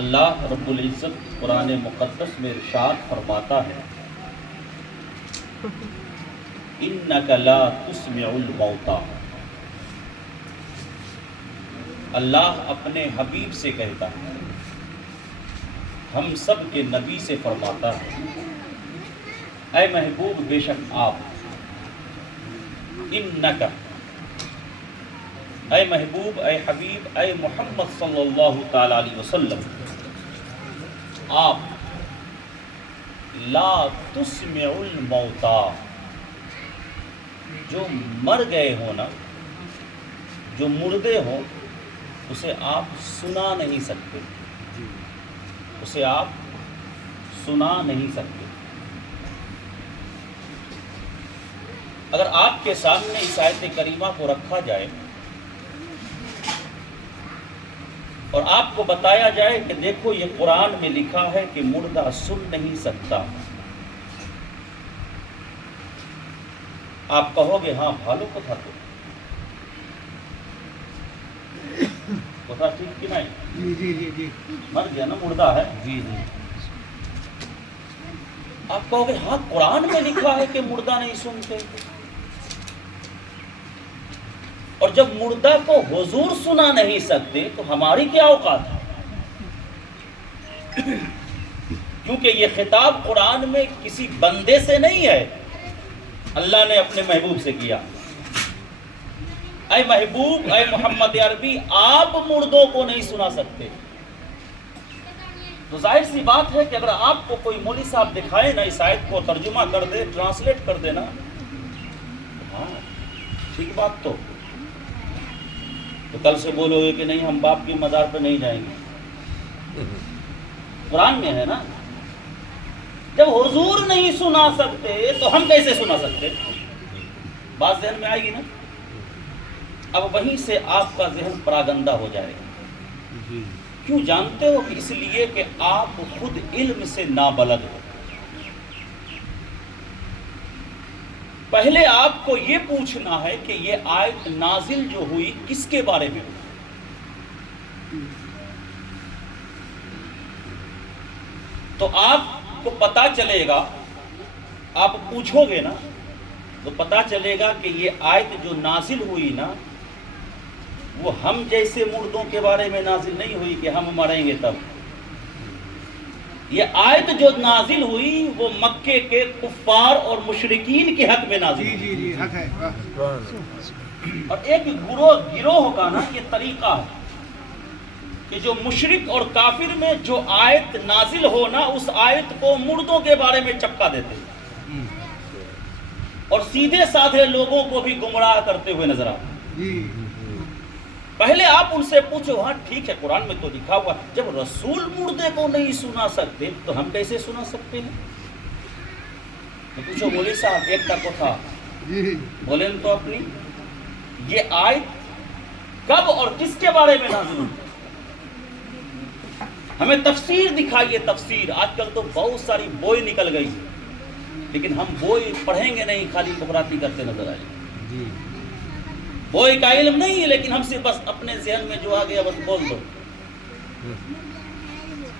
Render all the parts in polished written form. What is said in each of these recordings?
اللہ رب العزت قرآن مقدس میں ارشاد فرماتا ہے اِنَّكَ لَا تُسْمِعُ الْمَوْتَى۔ اللہ اپنے حبیب سے کہتا ہے، ہم سب کے نبی سے فرماتا ہے، اے محبوب بے شک آپ، اِنَّكَ، اے محبوب، اے حبیب، اے محمد صلی اللہ تعالی علیہ وسلم، آپ لا تسمع الموتى، جو مر گئے ہو نا، جو مردے ہوں، اسے آپ سنا نہیں سکتے، اسے آپ سنا نہیں سکتے۔ اگر آپ کے سامنے اس آیت کریمہ کو رکھا جائے اور آپ کو بتایا جائے کہ دیکھو یہ قرآن میں لکھا ہے کہ مردہ سن نہیں سکتا، آپ کہو گے ہاں بھالو کو تھا تو تھا ٹھیک کہ نہیں؟ جی مر گیا نا، مردہ ہے۔ جی آپ کہو گے ہاں قرآن میں لکھا ہے کہ مردہ نہیں سنتے، اور جب مردہ کو حضور سنا نہیں سکتے تو ہماری کیا اوقات ہے؟ کیونکہ یہ خطاب قرآن میں کسی بندے سے نہیں ہے، اللہ نے اپنے محبوب سے کیا۔ اے محبوب، اے محمد عربی، آپ مردوں کو نہیں سنا سکتے۔ تو ظاہر سی بات ہے کہ اگر آپ کو کوئی مولوی صاحب دکھائے نا، اس آیت کو ترجمہ کر دے، ٹرانسلیٹ کر دے نا، ہاں ٹھیک بات تو کل سے بولو گے کہ نہیں ہم باپ کی مزار پہ نہیں جائیں گے، قرآن میں ہے نا۔ جب حضور نہیں سنا سکتے تو ہم کیسے سنا سکتے؟ بات ذہن میں آئے گی نا؟ اب وہیں سے آپ کا ذہن پراگندہ ہو جائے گا۔ کیوں جانتے ہو؟ کہ اس لیے کہ آپ خود علم سے نابلد ہو۔ پہلے آپ کو یہ پوچھنا ہے کہ یہ آیت نازل جو ہوئی کس کے بارے میں ہوئی، تو آپ کو پتا چلے گا، آپ پوچھو گے نا تو پتا چلے گا کہ یہ آیت جو نازل ہوئی نا، وہ ہم جیسے مردوں کے بارے میں نازل نہیں ہوئی کہ ہم مریں گے تب۔ یہ آیت جو نازل ہوئی وہ مکے کے کفار اور مشرکین کے حق میں نازل ہوئی۔ جی حق ہے۔ اور ایک گروہ کا نا یہ طریقہ ہے کہ جو مشرک اور کافر میں جو آیت نازل ہو نا، اس آیت کو مردوں کے بارے میں چپکا دیتے ہیں اور سیدھے سادھے لوگوں کو بھی گمراہ کرتے ہوئے نظر آتے۔ پہلے آپ ان سے پوچھو، ہاں ٹھیک ہے قرآن میں تو لکھا ہوا، جب رسول مردے کو نہیں سنا سکتے تو ہم کیسے سنا سکتے ہیں؟ تو پوچھو مولوی صاحب ایک کو تھا، بولیں تو اپنی یہ آیت کب اور کس کے بارے میں نازل ہوئی؟ ہمیں تفسیر دکھائیے، تفسیر۔ آج کل تو بہت ساری بوئی نکل گئی، لیکن ہم بوئی پڑھیں گے نہیں، خالی بکراتی کرتے نظر آئے۔ بوئی کا علم نہیں ہے، لیکن ہم سے بس اپنے ذہن میں جو آ گیا بس بول دو۔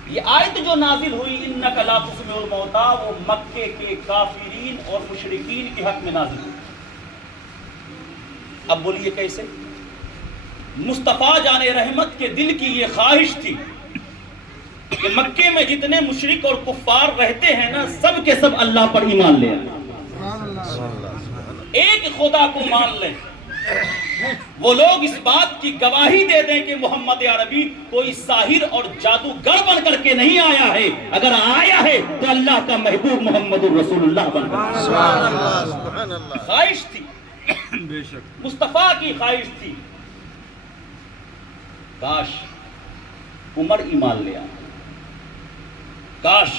یہ آیت جو نازل ہوئی اِنَّكَ لَا تُسْمِعُ الْمَوْتَى، وہ مکے کے کافرین اور مشرکین کے حق میں نازل ہوئی۔ اب بولیے کیسے؟ مصطفیٰ جان رحمت کے دل کی یہ خواہش تھی کہ مکے میں جتنے مشرک اور کفار رہتے ہیں نا، سب کے سب اللہ پر ایمان لے آئے، ایک خدا کو مان لیں۔ وہ لوگ اس بات کی گواہی دے دیں کہ محمد عربی کوئی ساحر اور جادوگر بن کر کے نہیں آیا ہے، اگر آیا ہے تو اللہ کا محبوب محمد الرسول اللہ بن کر۔ خواہش تھی، مصطفیٰ کی خواہش تھی، کاش عمر ایمان لے آتا، کاش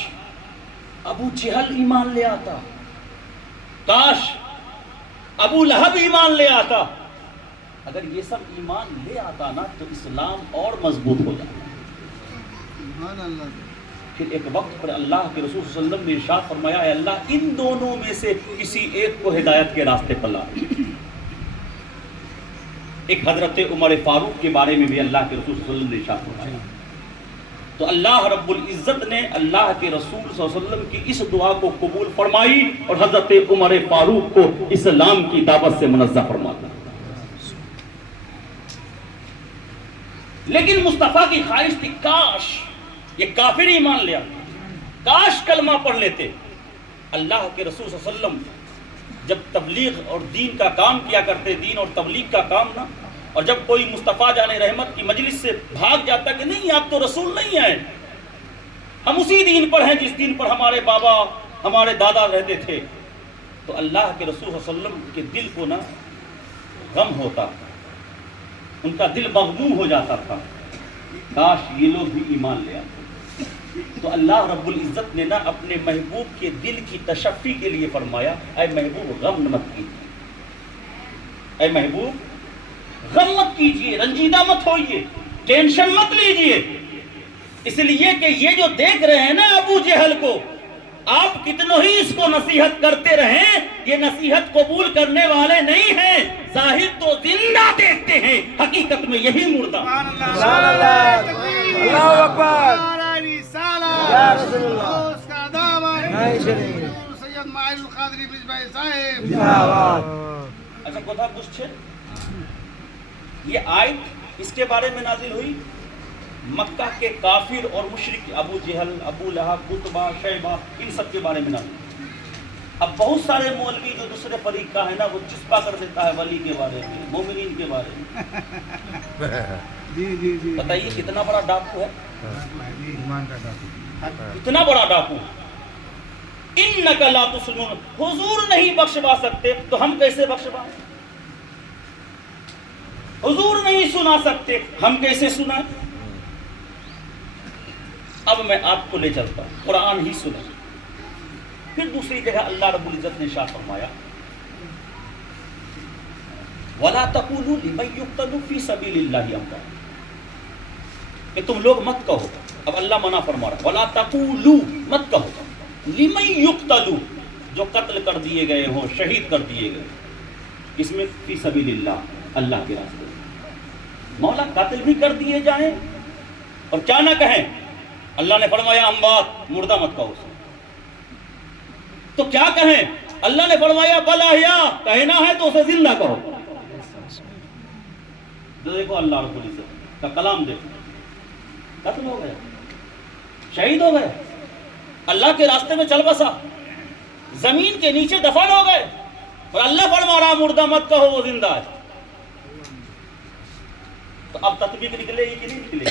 ابو جہل ایمان لے آتا، کاش ابو لہب ایمان لے آتا۔ اگر یہ سب ایمان لے آتا نا تو اسلام اور مضبوط ہو جاتا۔ پھر ایک وقت پر اللہ کے رسول صلی اللہ علیہ وسلم نے ارشاد فرمایا، اے اللہ ان دونوں میں سے کسی ایک کو ہدایت کے راستے پر لا۔ ایک حضرت عمر فاروق کے بارے میں بھی اللہ کے رسول صلی اللہ علیہ وسلم نے ارشاد فرمایا تو اللہ رب العزت نے اللہ کے رسول صلی اللہ علیہ وسلم کی اس دعا کو قبول فرمائی اور حضرت عمر فاروق کو اسلام کی دعوت سے منزہ فرما دیا۔ لیکن مصطفیٰ کی خواہش تھی کاش یہ کافر ہی مان لیا، کاش کلمہ پڑھ لیتے۔ اللہ کے رسول صلی اللہ علیہ وسلم جب تبلیغ اور دین کا کام کیا کرتے، دین اور تبلیغ کا کام نا، اور جب کوئی مصطفیٰ جان رحمت کی مجلس سے بھاگ جاتا کہ نہیں آپ تو رسول نہیں ہیں، ہم اسی دین پر ہیں جس دین پر ہمارے بابا ہمارے دادا رہتے تھے، تو اللہ کے رسول صلی اللہ علیہ وسلم کے دل کو نا غم ہوتا، ان کا دل مغموم ہو جاتا تھا، کاش یہ لوگ بھی ایمان لے آتے۔ تو اللہ رب العزت نے نا اپنے محبوب کے دل کی تشفی کے لیے فرمایا، اے محبوب غم مت کیجیے، اے محبوب غم مت کیجیے، رنجیدہ مت ہوئیے، ٹینشن مت لیجیے، اس لیے کہ یہ جو دیکھ رہے ہیں نا ابو جہل کو، آپ کتنوں ہی اس کو نصیحت کرتے رہیں، یہ نصیحت قبول کرنے والے نہیں ہیں، ظاہر تو زندہ دیکھتے ہیں، حقیقت میں یہی مردہ۔ اللہ اکبر یا رسول اللہ سید معین القادری بجبائی صاحب۔ اچھا کوتھا پوچھے یہ آیت اس کے بارے میں نازل ہوئی مکہ کے کافر اور مشرک ابو جہل، ابو لہب، عتبہ، شیبہ، ان سب کے بارے میں نازل ہوئی۔ اب بہت سارے مولوی جو دوسرے فریق کا ہے نا وہ چسپا کر دیتا ہے ولی کے بارے میں، مومنین کے بارے میں۔ جی بتائیے کتنا بڑا ڈاکو ہے، ایمان کا ڈاکو، اتنا بڑا ڈاکو۔ انک لا تسلمون، حضور نہیں بخشوا سکتے تو ہم کیسے بخشوائیں؟ حضور نہیں سنا سکتے ہم کیسے سنائیں؟ اب میں آپ کو لے چلتا ہوں، قرآن ہی سنیں۔ پھر دوسری جگہ اللہ رب العزت نے ارشاد فرمایا وَلَا تَقُولُوا لِمَن يُقْتَلُ فِي سَبِيلِ اللَّهِ أَمْوَاتٌ، کہ تم لوگ مت کہو، اب اللہ منع فرما رہا وَلَا تَقُولُوا، مت کہو لِمَن يُقْتَلُ، جو قتل کر دیے گئے ہوں، شہید کر دیے گئے، اس میں فی سبیل اللہ، اللہ کے راستے میں۔ مولا قاتل بھی کر دیے جائیں اور کیا نہ کہیں، اللہ نے فرمایا اموات، مردہ مت کہو اسے، تو کیا کہیں؟ اللہ نے فرمایا بل احیاء، کہنا ہے تو اسے زندہ کہو۔ دیکھو اللہ رب العزت کا کلام دیکھو، قتل ہو گیا، شہید ہو گئے، اللہ کے راستے میں چل بسا، زمین کے نیچے دفن ہو گئے، اور اللہ فرما رہا مردہ مت کہو وہ زندہ ہے۔ تو اب تطبیق نکلے گی کہ نہیں نکلے گی؟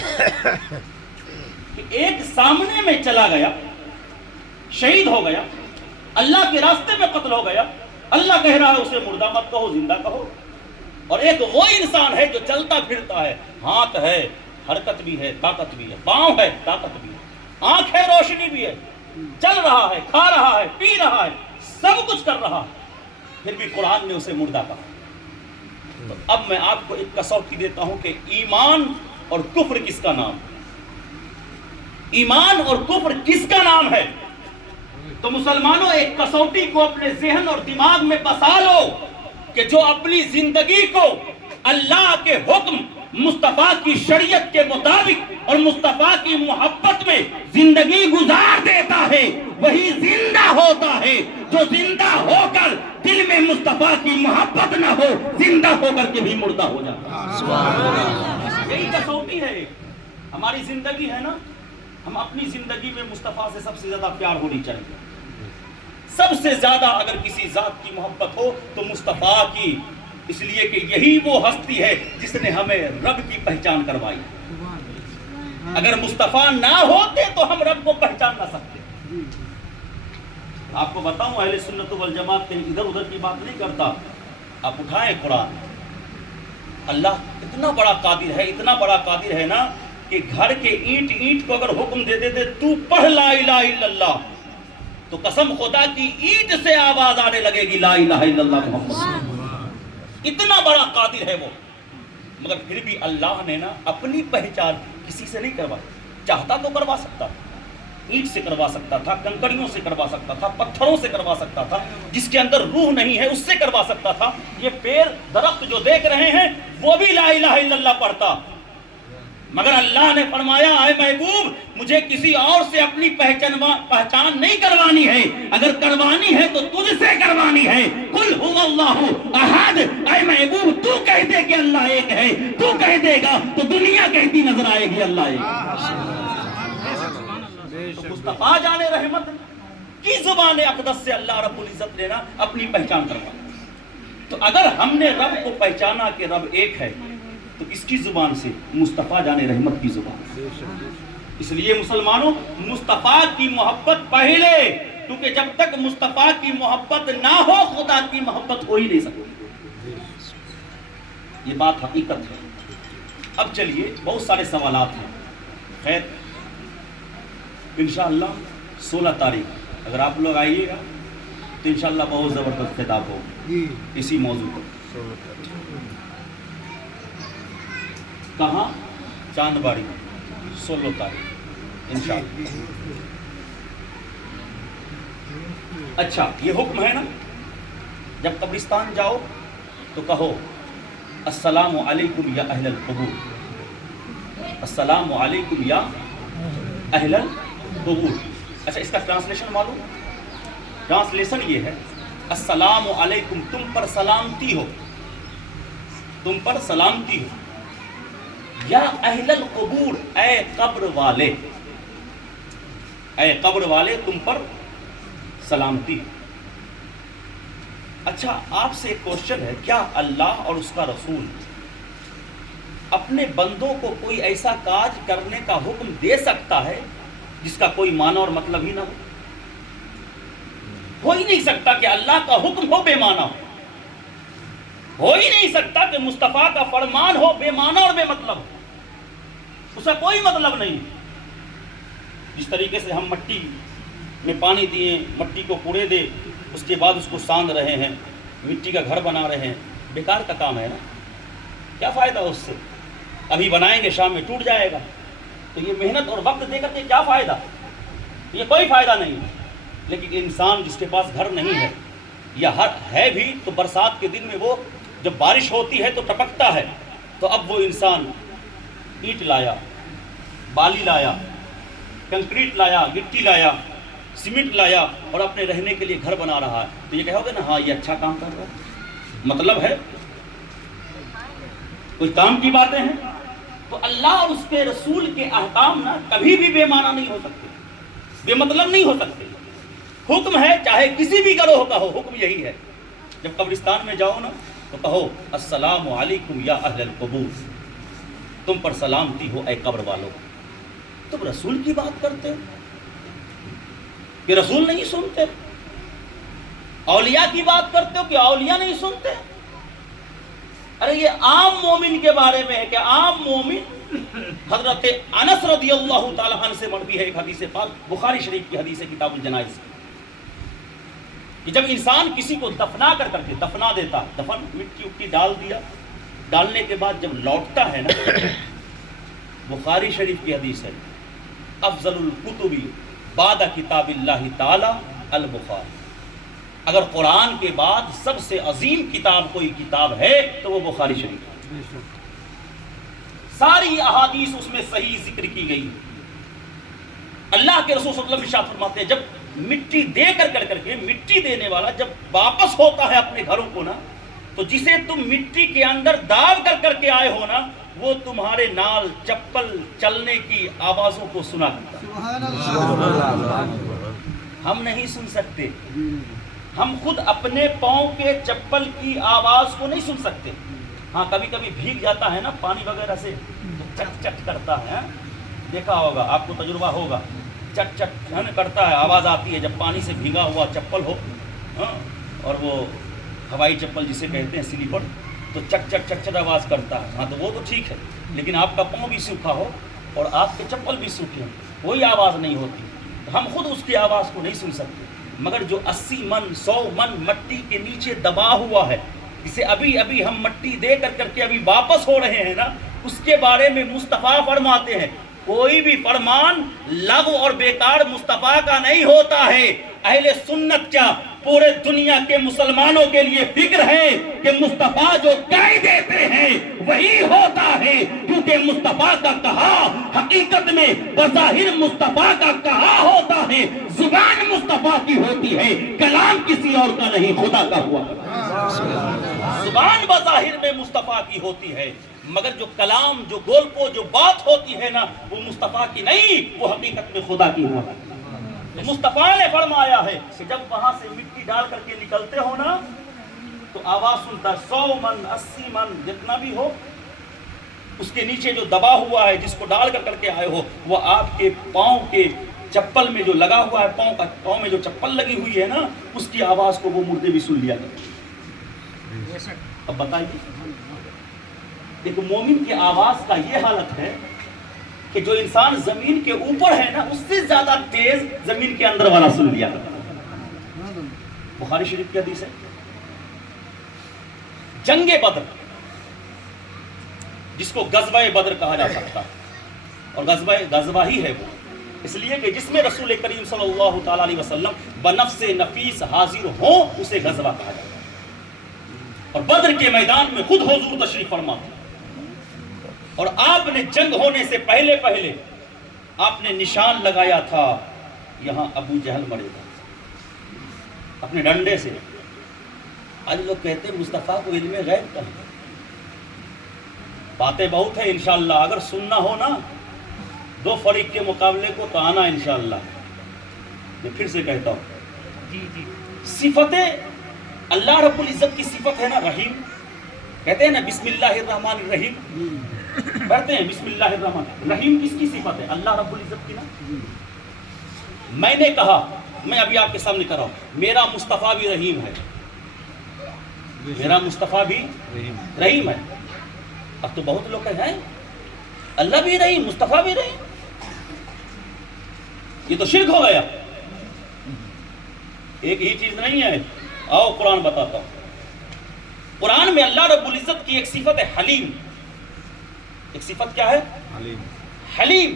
کہ ایک سامنے میں چلا گیا، شہید ہو گیا، اللہ کے راستے میں قتل ہو گیا، اللہ کہہ رہا ہے اسے مردہ مت کہو زندہ کہو، اور ایک وہ انسان ہے جو چلتا پھرتا ہے، ہاتھ ہے، حرکت بھی ہے، طاقت بھی ہے، پاؤں ہے، طاقت بھی ہے، آنکھ ہے، روشنی بھی ہے، چل رہا ہے، کھا رہا ہے، پی رہا ہے، سب کچھ کر رہا ہے، پھر بھی قرآن نے اسے مردہ کہا۔ تو اب میں آپ کو ایک کسوٹی دیتا ہوں کہ ایمان اور کفر کس کا نام ہے، ایمان اور کفر کس کا نام ہے؟ تو مسلمانوں ایک کسوٹی کو اپنے ذہن اور دماغ میں بسا لو کہ جو اپنی زندگی کو اللہ کے حکم، مصطفیٰ کی شریعت کے مطابق اور مصطفیٰ کی محبت میں زندگی گزار دیتا ہے وہی زندہ ہوتا ہے، جو زندہ ہو کر دل میں مصطفیٰ کی محبت نہ ہو زندہ ہو کر کے بھی مردہ ہو جاتا ہے۔ یہی کسوٹی ہے ہماری زندگی ہے نا، ہم اپنی زندگی میں مصطفیٰ سے سب سے زیادہ پیار ہونی چاہیے، سب سے زیادہ اگر کسی ذات کی محبت ہو تو مصطفیٰ کی، اس لیے کہ یہی وہ ہستی ہے جس نے ہمیں رب کی پہچان کروائی۔ اگر مصطفیٰ نہ ہوتے تو ہم رب کو پہچان نہ سکتے۔ آپ کو بتاؤں اہل سنت والجماعت کہیں ادھر ادھر کی بات نہیں کرتا، آپ اٹھائیں قرآن، اللہ اتنا بڑا قادر ہے، اتنا بڑا قادر ہے نا کہ گھر کے اینٹ اینٹ کو اگر حکم دے دیتے تو پڑھ لا الہ الا اللہ، تو قسم خدا کی اینٹ سے آواز آنے لگے گی لا الہ الا اللہ محمد۔ اتنا بڑا قادر ہے وہ، مگر پھر بھی اللہ نے نا اپنی پہچان کسی سے نہیں کروائی، چاہتا تو کروا سکتا تھا، اینٹ سے کروا سکتا تھا، کنکریوں سے کروا سکتا تھا، پتھروں سے کروا سکتا تھا، جس کے اندر روح نہیں ہے اس سے کروا سکتا تھا۔ یہ پیڑ درخت جو دیکھ رہے ہیں وہ بھی لا الہ الا اللہ پڑھتا، مگر اللہ نے فرمایا اے محبوب مجھے کسی اور سے اپنی پہچان نہیں کروانی ہے، اگر کروانی ہے تو تجھ سے کروانی ہے۔ قل هو اللہ احد، اے محبوب تو کہہ دے کہ اللہ ایک ہے، تو کہہ دے گا تو دنیا کہتی نظر آئے گی اللہ ایک ہے۔ تو مصطفیٰ جان رحمت کی زبان اقدس سے اللہ رب العزت نے نا اپنی پہچان کروا۔ تو اگر ہم نے رب کو پہچانا کہ رب ایک ہے تو اس کی زبان سے مصطفیٰ جان رحمت کی زبان سے۔ اس لیے مسلمانوں مصطفیٰ کی محبت پہلے، کیونکہ جب تک مصطفیٰ کی محبت نہ ہو خدا کی محبت ہو ہی نہیں سکتی، یہ بات حقیقت ہے۔ اب چلیے بہت سارے سوالات ہیں، خیر انشاءاللہ 16 تاریخ اگر آپ لوگ آئیے گا تو انشاءاللہ بہت زبردست خطاب ہوگا اسی موضوع پر۔ کہاں؟ چاند باڑی 16 تاریخ انشاءاللہ۔ اچھا یہ حکم ہے نا، جب قبرستان جاؤ تو کہو السلام علیکم یا اہل القبور، السلام علیکم یا اہل القبور۔ اچھا اس کا ٹرانسلیشن معلوم؟ ٹرانسلیشن یہ ہے السلام علیکم، تم پر سلامتی ہو، تم پر سلامتی ہو، یا اہل القبور، اے قبر والے، اے قبر والے تم پر سلامتی ہو۔ اچھا آپ سے ایک کوشچن ہے، کیا اللہ اور اس کا رسول اپنے بندوں کو کوئی ایسا کاج کرنے کا حکم دے سکتا ہے جس کا کوئی معنی اور مطلب ہی نہ ہو ہی نہیں سکتا کہ اللہ کا حکم ہو بے معنی ہو ہی نہیں سکتا کہ مصطفیٰ کا فرمان ہو بے معنی اور بے مطلب ہو، اس کا کوئی مطلب نہیں۔ جس طریقے سے ہم مٹی میں پانی دیے، مٹی کو کوڑے دے، اس کے بعد اس کو ساند رہے ہیں، مٹی کا گھر بنا رہے ہیں، بیکار کا کام ہے نا، کیا فائدہ اس سے؟ ابھی بنائیں گے شام میں ٹوٹ جائے گا، تو یہ محنت اور وقت دے کر کے کیا فائدہ؟ یہ کوئی فائدہ نہیں ہے۔ لیکن انسان جس کے پاس گھر نہیں ہے یا ہے بھی تو برسات کے دن میں وہ جب بارش ہوتی ہے تو ٹپکتا ہے، تو اب وہ انسان اینٹ لایا، بالی لایا، کنکریٹ لایا، مٹی لایا، سیمنٹ لایا اور اپنے رہنے کے لیے گھر بنا رہا ہے، تو یہ کہو گے نا ہاں یہ اچھا کام کر رہا ہے، مطلب ہے کوئی کام کی باتیں ہیں۔ تو اللہ اور اس کے رسول کے احکام نا کبھی بھی بے معنی نہیں ہو سکتے، بے مطلب نہیں ہو سکتے۔ حکم ہے چاہے کسی بھی گروہ کا ہو، حکم یہی ہے، جب قبرستان میں جاؤ نا تو کہو السلام علیکم یا اہل القبور، تم پر سلامتی ہو اے قبر والوں۔ تم رسول کی بات کرتے ہو کہ رسول نہیں سنتے، اولیاء کی بات کرتے ہو کہ اولیاء نہیں سنتے۔ ارے یہ عام مومن کے بارے میں ہے کہ عام مومن، حضرت انس رضی اللہ تعالی عنہ سے مروی ہے ایک حدیث پاک، بخاری شریف کی حدیث ہے کتاب الجنائز کی، کہ جب انسان کسی کو دفنا کر کے دفنا دیتا، دفن مٹی اٹی ڈال دیا، ڈالنے کے بعد جب لوٹتا ہے نا، بخاری شریف کی حدیث ہے افضل الکتب بعد کتاب اللہ تعالی البخاری، اگر قرآن کے بعد سب سے عظیم کتاب کوئی کتاب ہے تو وہ بخاری شریف ہے۔ ساری احادیث اس میں صحیح ذکر کی گئی۔ اللہ کے رسول صلی اللہ علیہ وسلم ارشاد فرماتے ہیں جب مٹی دے کر کے مٹی دینے والا جب واپس ہوتا ہے اپنے گھروں کو نا، تو جسے تم مٹی کے اندر داب کر کے آئے ہو نا، وہ تمہارے نال چپل چلنے کی آوازوں کو سنا کرتا۔ ہم نہیں سن سکتے، ہم خود اپنے پاؤں کے چپل کی آواز کو نہیں سن سکتے۔ ہاں کبھی کبھی بھیگ جاتا ہے نا پانی وغیرہ سے تو چٹ چٹ کرتا ہے، دیکھا ہوگا آپ کو، تجربہ ہوگا، چٹ چٹ کرتا ہے، آواز آتی ہے جب پانی سے بھیگا ہوا چپل ہو، اور وہ ہوائی چپل جسے کہتے ہیں سلیپر، تو چٹ چٹ چٹ چٹ آواز کرتا ہے۔ ہاں تو وہ تو ٹھیک ہے، لیکن آپ کا پاؤں بھی سوکھا ہو اور آپ کے چپل بھی سوکھے ہوں، کوئی آواز نہیں ہوتی، ہم خود اس کی آواز کو نہیں سن سکتے۔ مگر جو 80 من 100 من مٹی کے نیچے دبا ہوا ہے، جسے ابھی ابھی ہم مٹی دے کر کے ابھی واپس ہو رہے ہیں نا، اس کے بارے میں مصطفیٰ فرماتے ہیں کوئی بھی فرمان لغو اور بیکار مصطفیٰ کا نہیں ہوتا ہے، اہل سنت کیا پورے دنیا کے مسلمانوں کے لیے فکر ہے کہ مصطفیٰ جو کہہ دیتے ہیں وہی ہوتا ہے، کیونکہ مصطفیٰ کا کہا حقیقت میں بظاہر مصطفیٰ کا کہا ہوتا ہے، زبان مصطفیٰ کی ہوتی ہے، کلام کسی اور کا نہیں، خدا کا ہوا۔ زبان بظاہر میں مصطفیٰ کی ہوتی ہے، مگر جو کلام، جو گولپو، جو بات ہوتی ہے نا، وہ مصطفیٰ کی نہیں، وہ حقیقت میں خدا کی ہوا۔ مصطفیٰ نے فرمایا ہے کہ جب وہاں سے مٹی ڈال کر کے نکلتے ہو نا تو آواز سنتا ہے، 100 من 80 من جتنا بھی ہو، اس کے نیچے جو دبا ہوا ہے جس کو ڈال کر کے آئے ہو، وہ آپ کے پاؤں کے چپل میں جو لگا ہوا ہے، پاؤں میں جو چپل لگی ہوئی ہے نا، اس کی آواز کو وہ مردے بھی سن لیا کرتے۔ اب بتائیے، ایک مومن کی آواز کا یہ حالت ہے کہ جو انسان زمین کے اوپر ہے نا، اس سے زیادہ تیز زمین کے اندر والا سن لیا کرتا۔ بخاری شریف کی حدیث ہے، جنگ بدر جس کو غزوہ بدر کہا جا سکتا ہے، اور غزوہ ہی ہے وہ، اس لیے کہ جس میں رسول کریم صلی اللہ تعالی علیہ وسلم بنفس نفیس حاضر ہوں، اسے غزوہ کہا جاتا ہے۔ اور بدر کے میدان میں خود حضور تشریف فرما، اور آپ نے جنگ ہونے سے پہلے آپ نے نشان لگایا تھا، یہاں ابو جہل مرے گا، اپنے ڈنڈے سے۔ آج لوگ کہتے ہیں مصطفیٰ کو علم غیب کا ہے، باتیں بہت ہیں انشاءاللہ، اگر سننا ہو نا 2 فریق کے مقابلے کو تو آنا انشاءاللہ۔ میں پھر سے کہتا ہوں، صفت اللہ رب العزت کی صفت ہے نا رحیم، کہتے ہیں نا بسم اللہ الرحمن الرحیم، پڑھتے ہیں بسم اللہ الرحمن الرحیم، کس کی صفت ہے؟ اللہ رب العزت کی نا۔ میں نے کہا، میں ابھی آپ کے سامنے کر رہا ہوں، میرا مصطفیٰ بھی رحیم ہے، میرا مصطفیٰ بھی رحیم ہے۔ اب تو بہت لوگ کہتے ہیں اللہ بھی رحیم، مصطفیٰ بھی رحیم، یہ تو شرک ہو گیا۔ ایک ہی چیز نہیں ہے، آؤ قرآن بتاتا ہوں۔ قرآن میں اللہ رب العزت کی ایک صفت ہے حلیم، ایک صفت کیا ہے؟ حلیم۔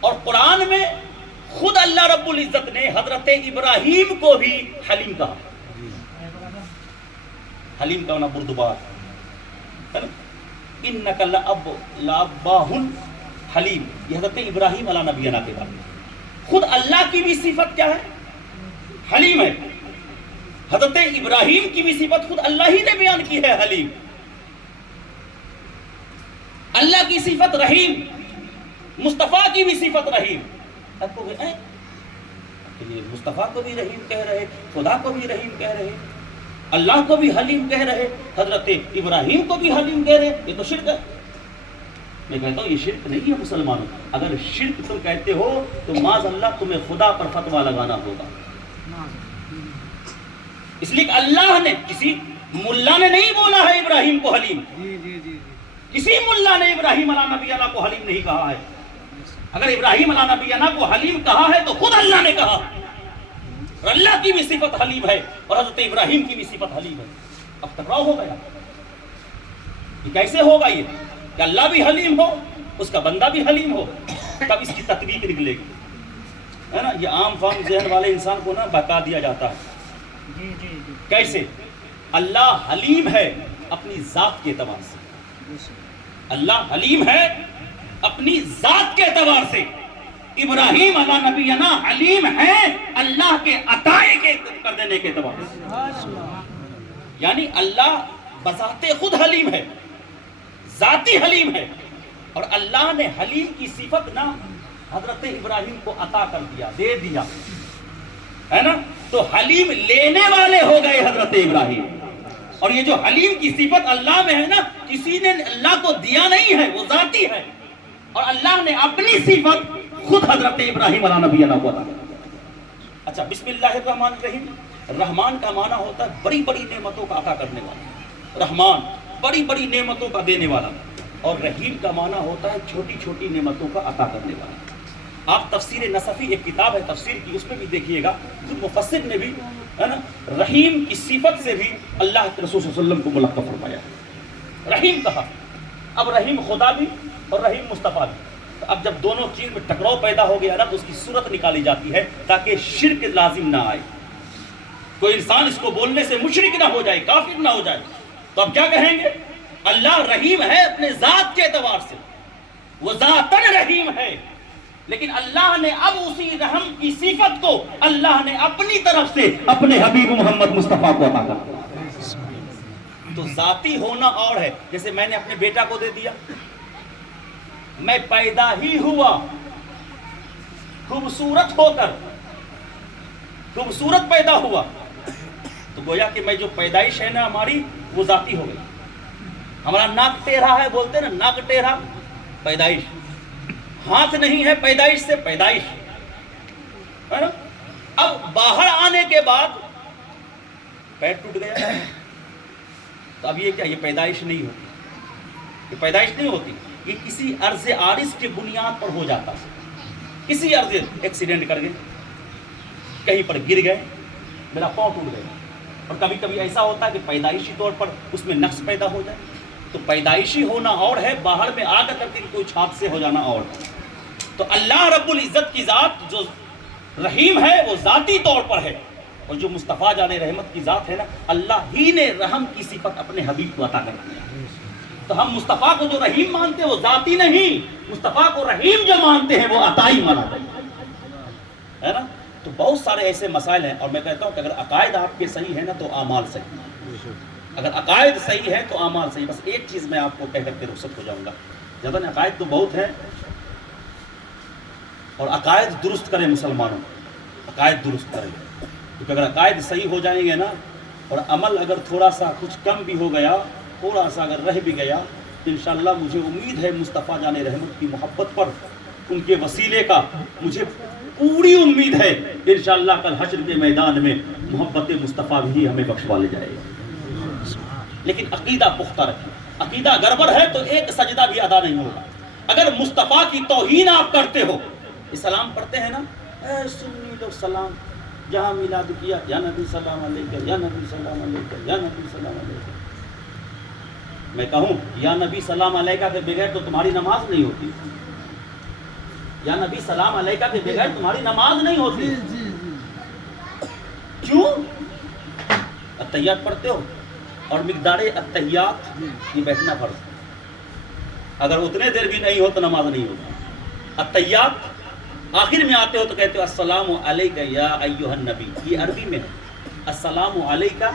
اور قرآن میں خود اللہ رب العزت نے حضرت ابراہیم کو بھی حلیم کہا۔ حلیم کا معنی بردبار، انک لأوّاہ حلیم، یہ حضرت ابراہیم علیہ نبینا کے بارے میں۔ خود اللہ کی بھی صفت کیا ہے؟ حلیم ہے۔ حضرت ابراہیم کی بھی صفت خود اللہ ہی نے بیان کی ہے، حلیم۔ اللہ کی صفت رحیم، مصطفیٰ کی بھی صفت رحیم۔ اب کو مصطفیٰ کو بھی رحیم کہہ رہے، خدا کو بھی رحیم کہہ رہے، اللہ کو بھی حلیم کہہ رہے، حضرت ابراہیم کو بھی حلیم کہہ رہے، یہ تو شرک ہے۔ میں کہتا ہوں یہ شرک نہیں ہے مسلمانوں، اگر شرک تم کہتے ہو تو معاذ اللہ تمہیں خدا پر فتویٰ لگانا ہوگا، اس لیے کہ اللہ نے، کسی ملا نے نہیں بولا ہے ابراہیم کو حلیم، کسی ملا نے ابراہیم علیہ نبی اللہ کو حلیم نہیں کہا ہے۔ اگر ابراہیم علیہ نبی اللہ کو حلیم کہا ہے تو خود اللہ نے کہا، اور اللہ کی بھی صفت حلیم ہے اور حضرت ابراہیم کی بھی صفت حلیم ہے۔ اب ٹکراؤ ہو گیا، یہ کیسے ہوگا؟ یہ کہ اللہ بھی حلیم ہو، اس کا بندہ بھی حلیم ہو، تب اس کی تطبیق نکلے گی، ہے نا۔ یہ عام فہم ذہن والے انسان کو نا بہکا دیا جاتا ہے۔ کیسے؟ اللہ حلیم ہے اپنی ذات کے اعتبار سے، اللہ حلیم ہے اپنی ذات کے اعتبار سے، ابراہیم علیہ نبینا حلیم ہے اللہ کے عطائے کے کر دینے کے اعتبار سے۔ یعنی اللہ بذات خود حلیم ہے، ذاتی حلیم ہے، اور اللہ نے حلیم کی صفت نہ حضرت ابراہیم کو عطا کر دیا، دے دیا، ہے نا۔ تو حلیم لینے والے ہو گئے حضرت ابراہیم، اور یہ جو حلیم کی صفت اللہ میں ہے نا، کسی نے اللہ کو دیا نہیں ہے، وہ ذاتی ہے، اور اللہ نے اپنی صفت خود حضرت ابراہیم علیہ نبی اللہ کو عطا کیا۔ اچھا، بسم اللہ الرحمن الرحیم، رحمان کا معنی ہوتا ہے بڑی بڑی نعمتوں کا عطا کرنے والا، رحمان بڑی بڑی نعمتوں کا دینے والا، اور رحیم کا معنی ہوتا ہے چھوٹی چھوٹی نعمتوں کا عطا کرنے والا۔ آپ تفسیر نصفی ایک کتاب ہے تفسیر کی، اس میں بھی دیکھیے گا، خود مفسر نے بھی، ہے نا، رحیم کی صفت سے بھی اللہ کے رسول صلی اللہ علیہ وسلم کو ملقب فرمایا ہے، رحیم کہا۔ اب رحیم خدا بھی اور رحیم مصطفیٰ بھی، تو اب جب دونوں چیز میں ٹکراؤ پیدا ہو گیا نا تو اس کی صورت نکالی جاتی ہے تاکہ شرک لازم نہ آئے، کوئی انسان اس کو بولنے سے مشرک نہ ہو جائے، کافر نہ ہو جائے۔ تو اب کیا کہیں گے؟ اللہ رحیم ہے اپنے ذات کے اعتبار سے، وہ ذاتاً رحیم ہے، لیکن اللہ نے اب اسی رحم کی صفت کو اللہ نے اپنی طرف سے اپنے حبیب محمد مصطفیٰ کو عطا کر دیا۔ تو ذاتی ہونا اور ہے، جیسے میں نے اپنے بیٹا کو دے دیا، میں پیدا ہی ہوا خوبصورت ہو کر، خوبصورت پیدا ہوا، تو گویا کہ میں جو پیدائش ہے نا ہماری وہ ذاتی ہو گئی۔ ہمارا ناک ٹیڑھا ہے، بولتے نا ناک ٹیڑھا، پیدائش۔ ہاتھ نہیں ہے، پیدائش سے پیدائش ہے نا۔ اب باہر آنے کے بعد پیر ٹوٹ گیا، تو اب یہ کیا؟ یہ پیدائش نہیں ہوتی، یہ پیدائش نہیں ہوتی، یہ کسی عرض عارض کی بنیاد پر ہو جاتا ہے۔ کسی عرض ایکسیڈنٹ کر گئے، کہیں پر گر گئے، میرا پاؤں ٹوٹ گیا۔ اور کبھی کبھی ایسا ہوتا ہے کہ پیدائشی طور پر اس میں نقص پیدا ہو جائے، تو پیدائشی ہونا اور ہے، باہر میں آ کر کے کوئی چھات سے ہو جانا اور ہے۔ تو اللہ رب العزت کی ذات جو رحیم ہے وہ ذاتی طور پر ہے، اور جو مصطفیٰ جان رحمت کی ذات ہے نا، اللہ ہی نے رحم کی صفت اپنے حبیب کو عطا کر دیا۔ تو ہم مصطفیٰ کو جو رحیم مانتے ہیں وہ ذاتی نہیں، مصطفیٰ کو رحیم جو مانتے ہیں وہ عطائی مانتے ہیں، ہے نا۔ تو بہت سارے ایسے مسائل ہیں، اور میں کہتا ہوں کہ اگر عقائد آپ کے صحیح ہیں نا تو اعمال صحیح ہیں، اگر عقائد صحیح ہے تو اعمال صحیح۔ بس ایک چیز میں آپ کو کہہ کر کے رخصت ہو جاؤں گا، جب عقائد تو بہت ہیں، اور عقائد درست کریں مسلمانوں، عقائد درست کریں، کیونکہ اگر عقائد صحیح ہو جائیں گے نا، اور عمل اگر تھوڑا سا کچھ کم بھی ہو گیا، تھوڑا سا اگر رہ بھی گیا، تو انشاءاللہ مجھے امید ہے مصطفیٰ جان رحمت کی محبت پر، ان کے وسیلے کا مجھے پوری امید ہے کہ انشاءاللہ کل حشر کے میدان میں محبت مصطفیٰ بھی ہمیں بخشوا لے جائے گا۔ لیکن عقیدہ پختہ رکھیں، عقیدہ گڑبڑ ہے تو ایک سجدہ بھی ادا نہیں ہوگا۔ اگر مصطفیٰ کی توہین آپ کرتے ہو، سلام پڑھتے ہیں نا، اے سنی لوگ سلام، جہاں میلاد کیا یا نبی سلام علیکہ، یا نبی سلام علیکہ، یا نبی سلام علیکہ۔ میں کہوں یا نبی سلام علیکہ کے بغیر تو تمہاری نماز نہیں ہوتی، یا نبی سلام علیکہ کے بغیر تمہاری نماز نہیں ہوتی۔ کیوں؟ التحیات پڑھتے ہو، اور مقدار التحیات یہ بیٹھنا فرض ہے، اگر اتنے دیر بھی نہیں ہو تو نماز نہیں ہوتی۔ التحیات آخر میں آتے ہو تو کہتے ہو السلام علیکہ یا ایھا النبی، یہ عربی میں ہے، السلام علیکہ،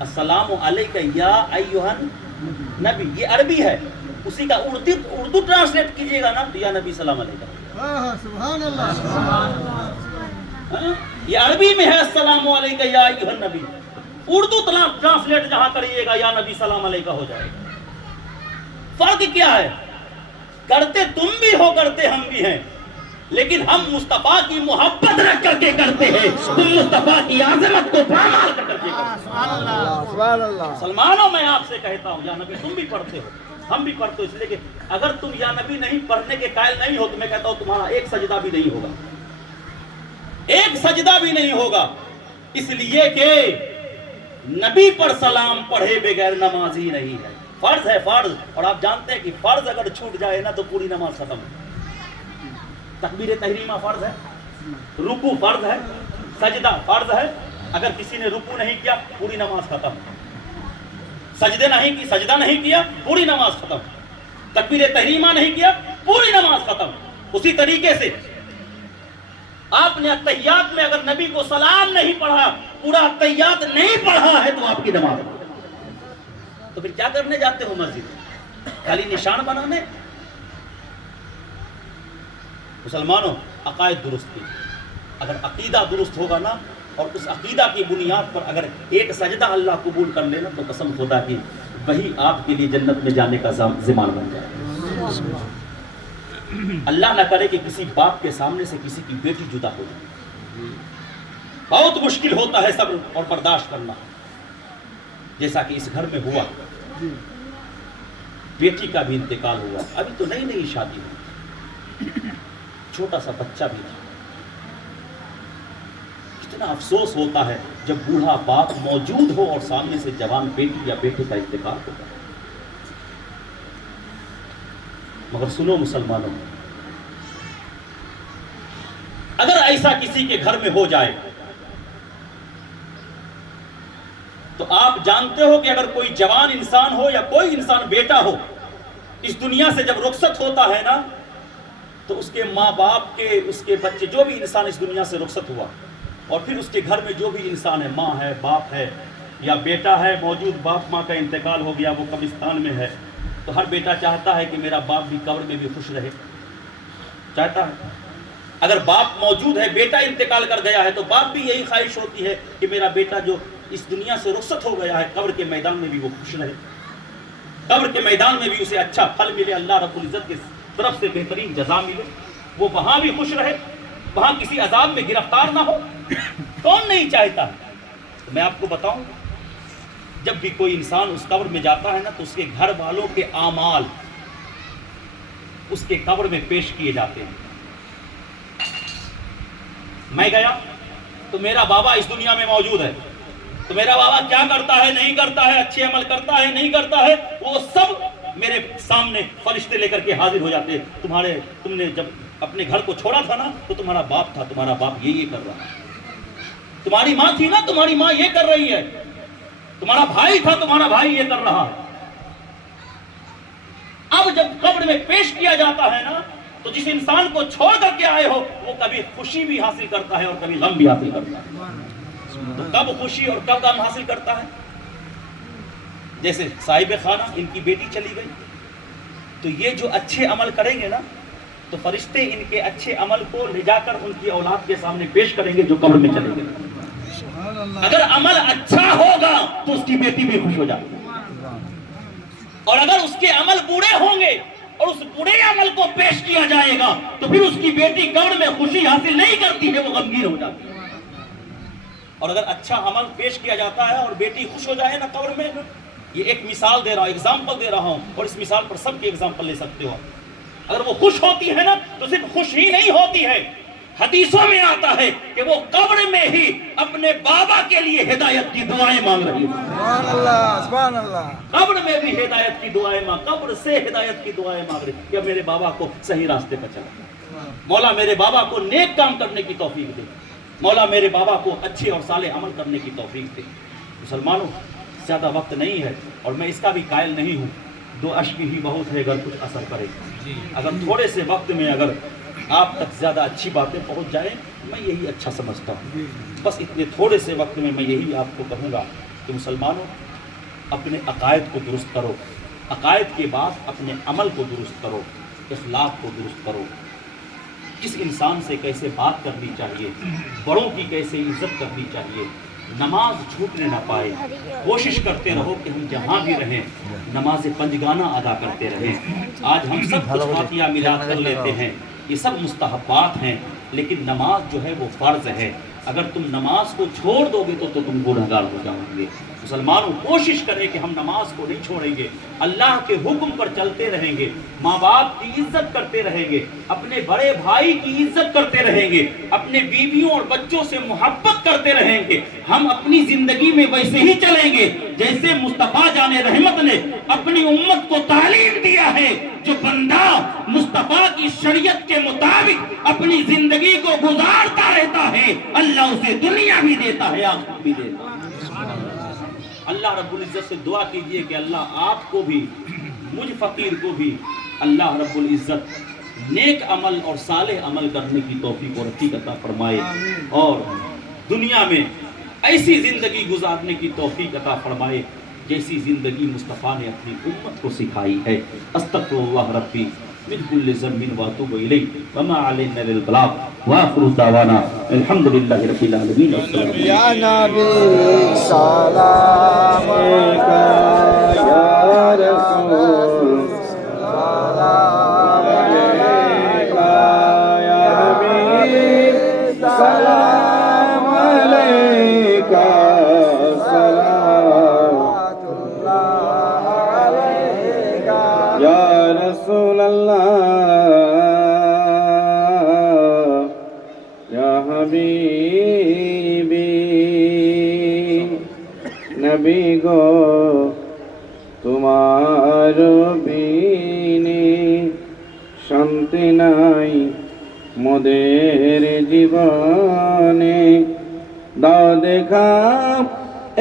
السلام علیکہ یا ایھا النبی، یہ عربی ہے، اسی کا اردو ٹرانسلیٹ کیجئے گا نا تو یا نبی سلام علیکہ، سبحان اللہ، یہ عربی میں ہے السلام علیکہ یا ایھا النبی، اردو ٹرانسلیٹ جہاں کریے گا یا نبی سلام علیکہ ہو جائے گا۔ فرق کیا ہے؟ کرتے تم بھی ہو، کرتے ہم بھی ہیں، لیکن ہم مصطفیٰ کی محبت رکھ کر کے کرتے ہیں، تم مصطفیٰ کی عظمت کو پامال کر کے کرتے ہیں۔ سبحان اللہ۔ مسلمانوں میں آپ سے کہتا ہوں، یا نبی تم بھی پڑھتے ہو، ہم بھی پڑھتے ہو، اس لیے کہ اگر تم یا نبی نہیں پڑھنے کے قائل نہیں ہو تو میں کہتا ہوں تمہارا ایک سجدہ بھی نہیں ہوگا، ایک سجدہ بھی نہیں ہوگا، اس لیے کہ نبی پر سلام پڑھے بغیر نماز ہی نہیں ہے، فرض ہے، فرض۔ اور آپ جانتے ہیں کہ فرض اگر چھوٹ جائے نا تو پوری نماز ختم ہے۔ تکبیر تحریمہ فرض ہے، رکوع فرض ہے، سجدہ فرض ہے، اگر کسی نے رکوع نہیں کیا پوری نماز ختم، سجدہ نہیں کیا پوری نماز ختم، تکبیر تحریمہ نہیں کیا پوری نماز ختم۔ اسی طریقے سے آپ نے التحیات میں اگر نبی کو سلام نہیں پڑھا، پورا التحیات نہیں پڑھا ہے تو آپ کی نماز، تو پھر کیا کرنے جاتے ہو مسجد؟ خالی نشان بنانے؟ مسلمانوں عقائد درست کی، اگر عقیدہ درست ہوگا نا، اور اس عقیدہ کی بنیاد پر اگر ایک سجدہ اللہ قبول کر لینا تو قسم خدا کی وہی آپ کے لیے جنت میں جانے کا ضمان بن جائے۔ اللہ نہ کرے کہ کسی باپ کے سامنے سے کسی کی بیٹی جدا ہو جائے، بہت مشکل ہوتا ہے صبر اور برداشت کرنا، جیسا کہ اس گھر میں ہوا، بیٹی کا بھی انتقال ہوا، ابھی تو نئی نئی شادی ہوئی، چھوٹا سا بچہ بھی تھا۔ کتنا افسوس ہوتا ہے جب بوڑھا باپ موجود ہو اور سامنے سے جوان بیٹی یا بیٹے کا انتقال ہوتا ہے۔ مگر سنو مسلمانوں، اگر ایسا کسی کے گھر میں ہو جائے تو آپ جانتے ہو کہ اگر کوئی جوان انسان ہو یا کوئی انسان بیٹا ہو اس دنیا سے جب رخصت ہوتا ہے نا تو اس کے ماں باپ کے اس کے بچے جو بھی انسان اس دنیا سے رخصت ہوا اور پھر اس کے گھر میں جو بھی انسان ہے ماں ہے باپ ہے یا بیٹا ہے موجود باپ ماں کا انتقال ہو گیا وہ قبرستان میں ہے تو ہر بیٹا چاہتا ہے کہ میرا باپ بھی قبر میں بھی خوش رہے چاہتا ہے اگر باپ موجود ہے بیٹا انتقال کر گیا ہے تو باپ بھی یہی خواہش ہوتی ہے کہ میرا بیٹا جو اس دنیا سے رخصت ہو گیا ہے قبر کے میدان میں بھی وہ خوش رہے قبر کے میدان میں بھی اسے اچھا پھل ملے اللہ رب العزت کی طرف سے بہترین جزا ملے وہ وہاں بھی خوش رہے وہاں کسی عذاب میں گرفتار نہ ہو کون نہیں چاہتا میں آپ کو بتاؤں جب بھی کوئی انسان اس قبر میں جاتا ہے نا تو اس کے گھر والوں کے اعمال اس کے قبر میں پیش کیے جاتے ہیں میں گیا تو میرا بابا اس دنیا میں موجود ہے تو میرا بابا کیا کرتا ہے نہیں کرتا ہے اچھے عمل کرتا ہے نہیں کرتا ہے وہ سب میرے سامنے فرشتے لے کر کے حاضر ہو جاتے تم نے جب اپنے گھر کو چھوڑا تھا نا تو تمہارا باپ تھا تمہارا باپ یہ کر رہا ہے تمہاری ماں تھی نا تمہاری ماں یہ کر رہی ہے تمہارا بھائی تھا تمہارا بھائی یہ کر رہا ہے اب جب قبر میں پیش کیا جاتا ہے نا تو جس انسان کو چھوڑ کر کے آئے ہو وہ کبھی خوشی بھی حاصل کرتا ہے اور کبھی غم بھی حاصل کرتا ہے تو کب خوشی اور کب غم حاصل کرتا ہے جیسے صاحب خانہ ان کی بیٹی چلی گئی تو یہ جو اچھے عمل کریں گے نا تو فرشتے ان کے اچھے عمل کو لے جا کر ان کی اولاد کے سامنے پیش کریں گے جو قبر میں چلے گئے اگر عمل اچھا ہوگا تو اس کی بیٹی بھی خوش ہو جائے گی اور اگر اس کے عمل برے ہوں گے اور اس برے عمل کو پیش کیا جائے گا تو پھر اس کی بیٹی قبر میں خوشی حاصل نہیں کرتی ہے وہ غمگین ہو جاتی ہے اور اگر اچھا عمل پیش کیا جاتا ہے اور بیٹی خوش ہو جائے نا قبر میں یہ ایک مثال دے رہا ہوں ایگزامپل دے رہا ہوں اور اس مثال پر سب کی ایگزامپل لے سکتے ہو اگر وہ خوش ہوتی ہے نا تو صرف خوش ہی نہیں ہوتی ہے حدیثوں میں آتا ہے کہ وہ قبر میں ہی اپنے بابا کے لیے ہدایت کی دعائیں مانگ رہی ہے سبحان اللہ سبحان اللہ قبر میں بھی ہدایت کی دعائیں مانگ قبر سے ہدایت کی دعائیں مانگ رہی کہ میرے بابا کو صحیح راستے پر چلا مولا میرے بابا کو نیک کام کرنے کی توفیق دے مولا میرے بابا کو اچھے اور صالح عمل کرنے کی توفیق دے مسلمانوں زیادہ وقت نہیں ہے اور میں اس کا بھی قائل نہیں ہوں دو اشک ہی بہت ہے اگر کچھ اثر کرے اگر تھوڑے سے وقت میں اگر آپ تک زیادہ اچھی باتیں پہنچ جائیں میں یہی اچھا سمجھتا ہوں بس اتنے تھوڑے سے وقت میں یہی آپ کو کہوں گا کہ مسلمانوں اپنے عقائد کو درست کرو عقائد کے بعد اپنے عمل کو درست کرو اخلاق کو درست کرو کس انسان سے کیسے بات کرنی چاہیے بڑوں کی کیسے عزت کرنی چاہیے نماز چھوٹنے نہ پائے کوشش کرتے رہو کہ ہم جہاں بھی رہیں نماز پنجگانہ ادا کرتے رہیں آج ہم سب کچھ فاتحہ میلاد کر لیتے ہیں یہ سب مستحبات ہیں لیکن نماز جو ہے وہ فرض ہے اگر تم نماز کو چھوڑ دو گے تو تم گنہگار ہو جاؤ گے مسلمانوں کوشش کریں کہ ہم نماز کو نہیں چھوڑیں گے اللہ کے حکم پر چلتے رہیں گے ماں باپ کی عزت کرتے رہیں گے اپنے بڑے بھائی کی عزت کرتے رہیں گے اپنے بیویوں اور بچوں سے محبت کرتے رہیں گے ہم اپنی زندگی میں ویسے ہی چلیں گے جیسے مصطفیٰ جان رحمت نے اپنی امت کو تعلیم دیا ہے جو بندہ مصطفیٰ کی شریعت کے مطابق اپنی زندگی کو گزارتا رہتا ہے اللہ اسے دنیا بھی دیتا ہے آخرت بھی دیتا ہے اللہ رب العزت سے دعا کیجئے کہ اللہ آپ کو بھی مجھ فقیر کو بھی اللہ رب العزت نیک عمل اور صالح عمل کرنے کی توفیق اور عطا عطا فرمائے اور دنیا میں ایسی زندگی گزارنے کی توفیق عطا فرمائے جیسی زندگی مصطفیٰ نے اپنی امت کو سکھائی ہے استغفر اللہ ربی من كل ذنب واتوب اليه وما علينا الا البلاغ واخر دعوانا الحمد لله رب العالمين یا نبی سلام علیکہ یا رسول سلام علیکہ یا حبیب سلام علیکہ صلوات اللہ علیکہ یا رسول اللہ یا حبیبی نبی گو তোমার বিনে শান্তি নাই মোদের জীবনে দাও দেখা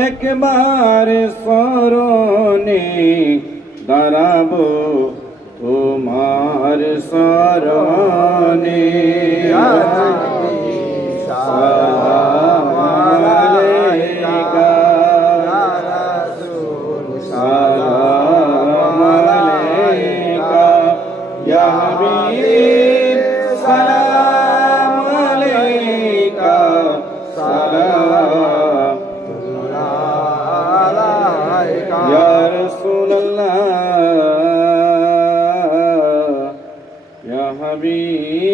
একবার স্মরণে দাঁড়াবো তোমার শরণে সালাম আলাইকা সালাম আলাইকা ইয়া হাবিব সালাম আলাইকা সালাম আলাইকা ইয়া রাসূলুল্লাহ ইয়া হাবিবি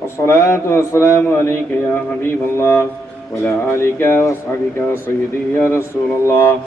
والصلاة والسلام عليك يا حبيب الله وعلى آلك وأصحابك سيدي يا رسول الله